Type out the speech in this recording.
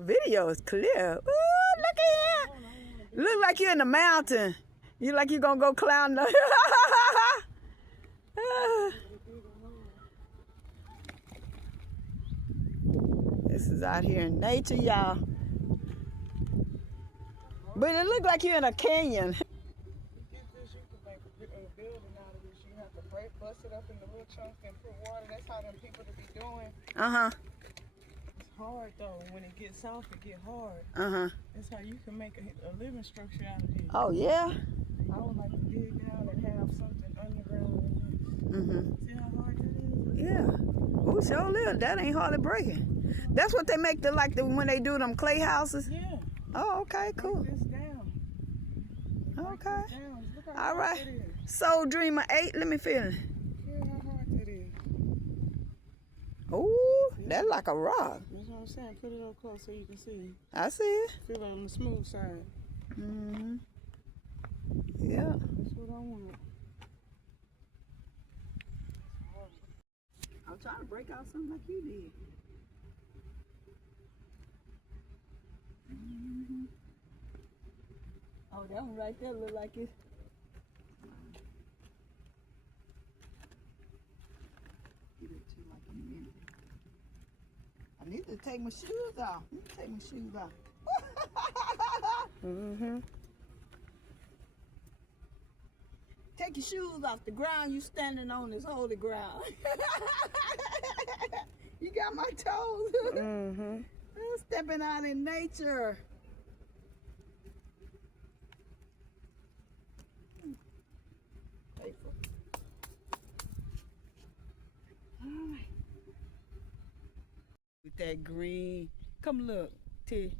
the video is clear. Ooh, look at here. Look like you're in the mountain. You like you're gonna go climb the. This is out here in nature, y'all. But it look like you're in a canyon. You get this, you can make a building out of this. You have to bust it up in the little chunks and put water. That's how them people to be doing. It's hard though. When it gets soft, it get hard. That's how you can make a living structure out of it. Oh yeah. I would like to dig down and have something underground in this. See how hard that is? Yeah. Oh, sure live. That ain't hardly breaking. That's what they make when they do them clay houses. Yeah. Oh, okay, cool. Break this down. Okay. This down. Look how All hard right. that is. Souldreamer8, let me feel it. Feel how hard that is. Oh, that's like a rock. That's what I'm saying. Put it up close so you can see. I see it. Feel it on the smooth side. Yeah. That's what I want. I'm trying to break out something like you did. Oh, that one right there look like it. Give it to you like in a minute. I need to take my shoes off. Let me take my shoes off. Take your shoes off. The ground you standing on is holy ground. You got my toes. I'm stepping out in nature. Faithful. All right. With that green. Come look, T.